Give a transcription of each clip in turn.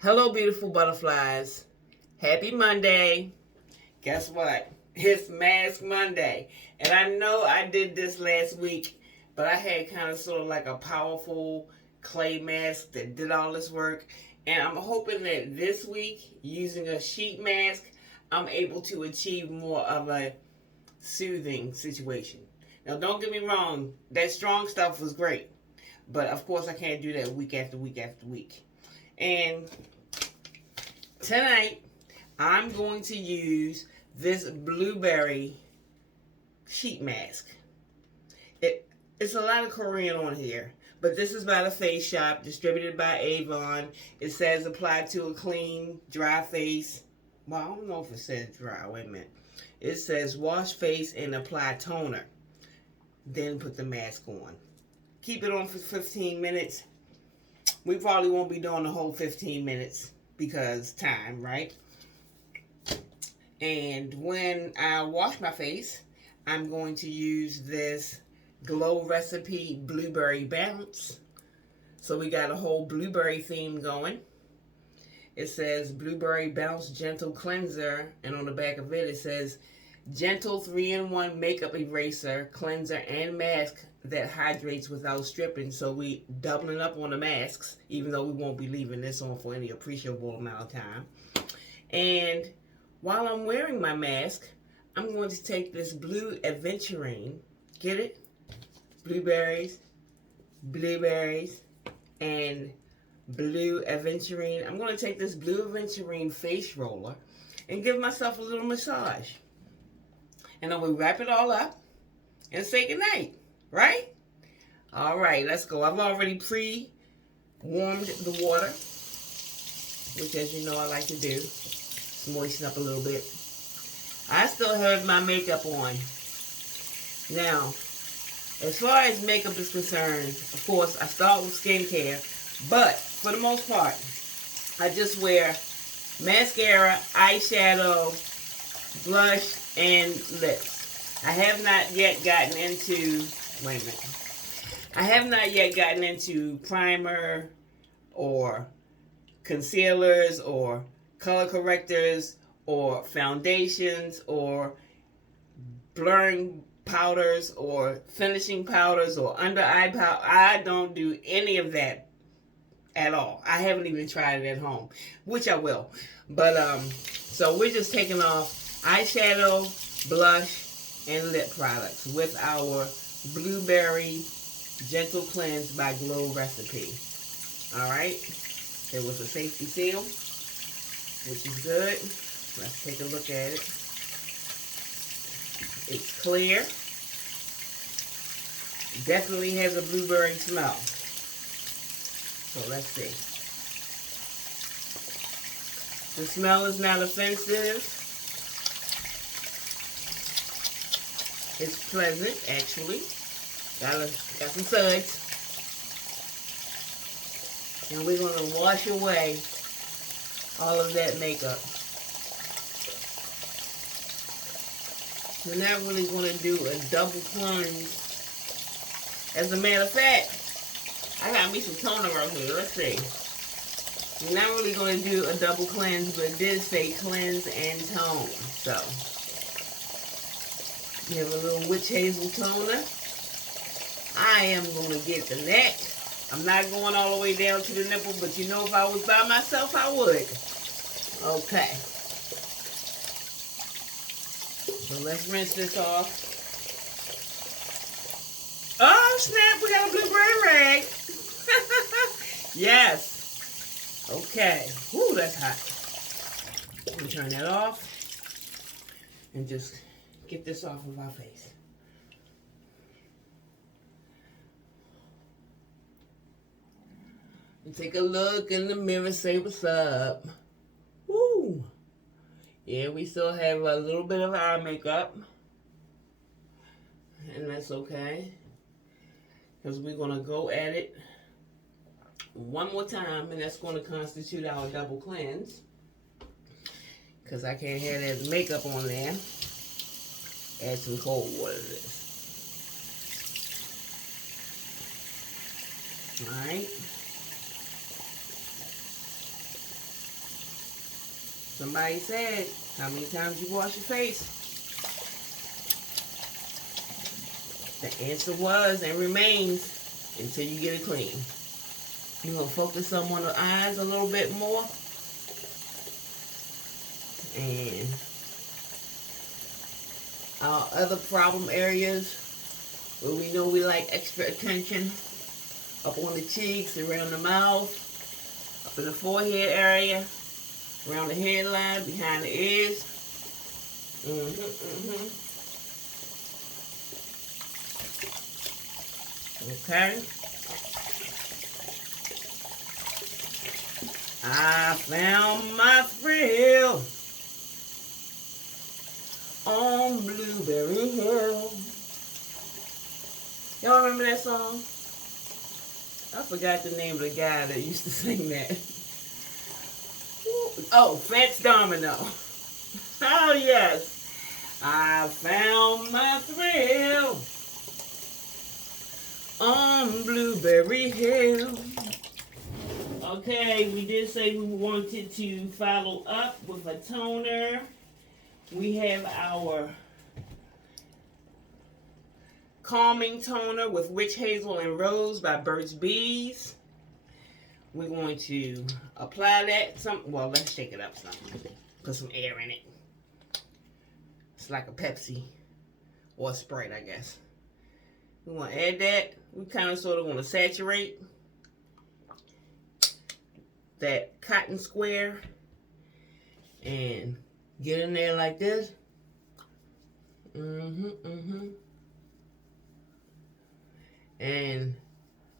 Hello, beautiful butterflies. Happy Monday. Guess what? It's Mask Monday. And I know I did this last week, but I had kind of sort of like a powerful clay mask that did all this work. And I'm hoping that this week, using a sheet mask, I'm able to achieve more of a soothing situation. Now, don't get me wrong, that strong stuff was great. But of course, I can't do that week after week after week. And tonight, I'm going to use this BlueBerry sheet mask. It's a lot of Korean on here, but this is by the Face Shop, distributed by Avon. It says apply to a clean, dry face. Well, I don't know if it says dry. Wait a minute. It says wash face and apply toner. Then put the mask on. Keep it on for 15 minutes. We probably won't be doing the whole 15 minutes because time, right? And when I wash my face, I'm going to use this Glow Recipe Blueberry Bounce. So we got a whole blueberry theme going. It says Blueberry Bounce Gentle Cleanser, and on the back of it, it says Gentle 3-in-1 Makeup Eraser, Cleanser, and Mask that hydrates without stripping. So we doubling up on the masks, even though we won't be leaving this on for any appreciable amount of time. And while I'm wearing my mask, I'm going to take this blue aventurine, get it? Blueberries, and blue aventurine. I'm going to take this blue aventurine face roller and give myself a little massage. And then we wrap it all up and say goodnight, right? All right, let's go. I've already pre-warmed the water, which, as you know, I like to do. Moisten up a little bit. I still have my makeup on. Now, as far as makeup is concerned, of course, I start with skincare, but for the most part, I just wear mascara, eyeshadow, blush, and lips. I have not yet gotten into, wait a minute. I have not yet gotten into primer or concealers or color correctors or foundations or blurring powders or finishing powders or under eye powder. I don't do any of that at all. I haven't even tried it at home, which I will. But so we're just taking off eyeshadow, blush, and lip products with our Blueberry Gentle Cleanse by Glow Recipe. All right, there was a safety seal, which is good. Let's take a look at it. It's clear. Definitely has a blueberry smell. So let's see. The smell is not offensive. It's pleasant, actually. Got some suds. And we're going to wash away all of that makeup. We're not really going to do a double cleanse. As a matter of fact, I got me some toner right here. Let's see. We're not really going to do a double cleanse, but it did say cleanse and tone. So, you have a little witch hazel toner. I am going to get the neck. I'm not going all the way down to the nipple, but you know, if I was by myself, I would. Okay. So let's rinse this off. Oh, snap, we got a blueberry rag. Yes. Okay. Whoo, that's hot. Let me turn that off and just get this off of our face. And take a look in the mirror, say what's up. Woo. Yeah, we still have a little bit of eye makeup. And that's okay. Because we're going to go at it one more time, and that's going to constitute our double cleanse. Because I can't have that makeup on there. Add some cold water to this. Alright. Somebody said, how many times you wash your face? The answer was and remains until you get it clean. You're going to focus on the eyes a little bit more. And our other problem areas where we know we like extra attention, up on the cheeks, around the mouth, up in the forehead area, around the hairline, behind the ears. Okay. I found my thrill on Blueberry Hill. Y'all remember that song? I forgot the name of the guy that used to sing that. Oh, Fats Domino. Oh, yes. I found my thrill on Blueberry Hill. Okay, we did say we wanted to follow up with a toner. We have our calming toner with Witch Hazel and Rose by Burt's Bees. We're going to apply that. Well, let's shake it up some. Put some air in it. It's like a Pepsi or a Sprite, I guess. We want to add that. We kind of sort of want to saturate that cotton square and get in there like this. And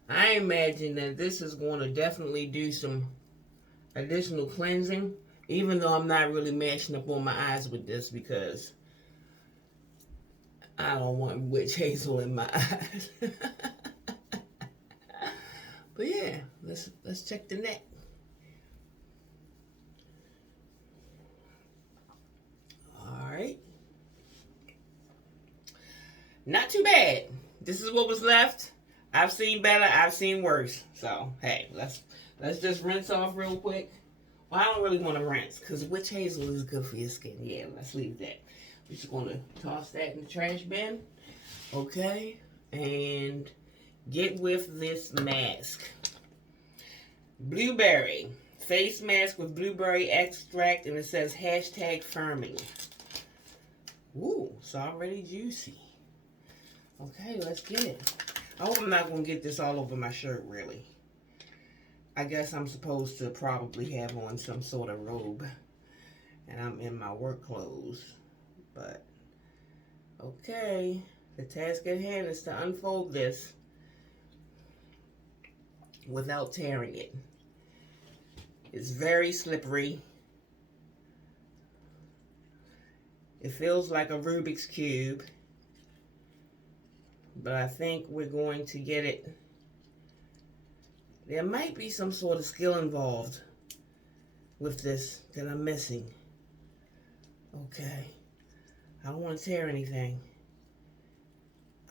I imagine that this is going to definitely do some additional cleansing, even though I'm not really mashing up on my eyes with this because I don't want witch hazel in my eyes. But yeah, let's check the neck. All right. Not too bad. This is what was left. I've seen better. I've seen worse. So, hey, let's just rinse off real quick. Well, I don't really want to rinse because witch hazel is good for your skin. Yeah, let's leave that. We're just going to toss that in the trash bin. Okay. And get with this mask. Blueberry. Face mask with blueberry extract. And it says hashtag firming. Ooh, it's already juicy. Okay, let's get it. I hope I'm not going to get this all over my shirt, really. I guess I'm supposed to probably have on some sort of robe. And I'm in my work clothes. But, okay. The task at hand is to unfold this without tearing it. It's very slippery. It feels like a Rubik's Cube. But I think we're going to get it. There might be some sort of skill involved with this that I'm missing. Okay. I don't want to tear anything.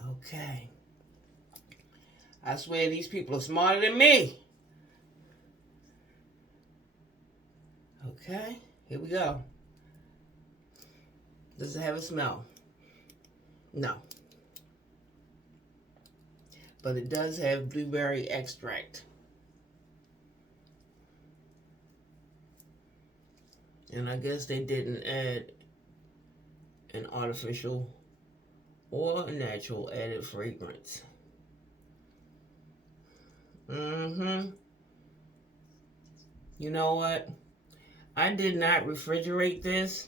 Okay. I swear these people are smarter than me. Okay. Here we go. Does it have a smell? No. But it does have blueberry extract. And I guess they didn't add an artificial or a natural added fragrance. You know what? I did not refrigerate this.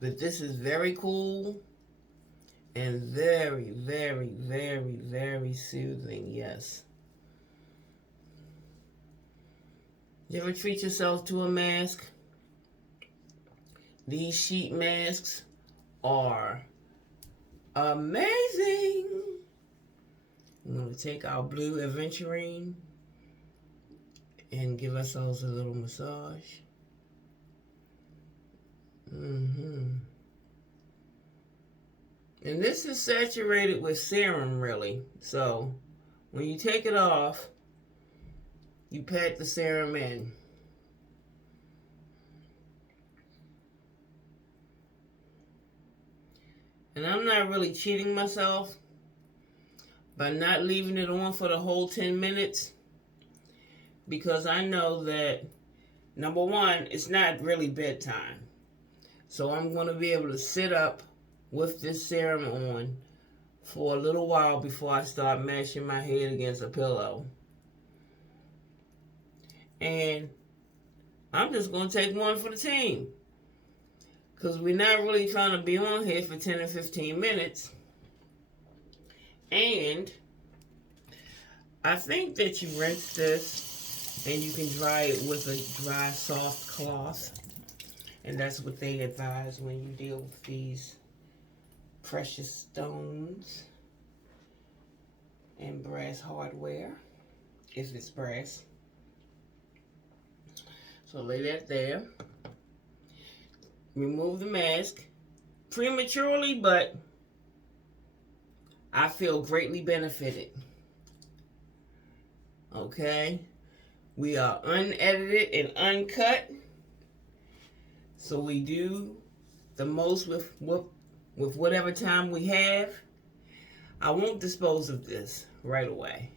But this is very cool. And very, very, very, very soothing, yes. You ever treat yourself to a mask? These sheet masks are amazing. I'm going to take our blue aventurine and give ourselves a little massage. And this is saturated with serum, really. So, when you take it off, you pat the serum in. And I'm not really cheating myself by not leaving it on for the whole 10 minutes, because I know that, number one, it's not really bedtime. So I'm going to be able to sit up with this serum on for a little while before I start mashing my head against a pillow. And I'm just going to take one for the team, because we're not really trying to be on here for 10 or 15 minutes. And I think that you rinse this and you can dry it with a dry, soft cloth. And that's what they advise when you deal with these precious stones and brass hardware, if it's brass. So lay that there. Remove the mask prematurely, but I feel greatly benefited. Okay? We are unedited and uncut. So we do the most with whatever time we have. I won't dispose of this right away.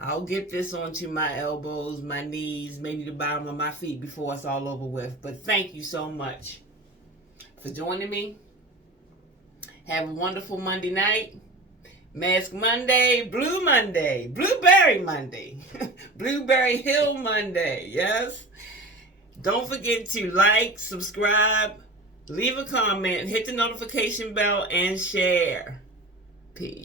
I'll get this onto my elbows, my knees, maybe the bottom of my feet before it's all over with. But thank you so much for joining me. Have a wonderful Monday night. Mask Monday, Blue Monday, Blueberry Monday, Blueberry Hill Monday, yes? Don't forget to like, subscribe, leave a comment, hit the notification bell, and share. Peace.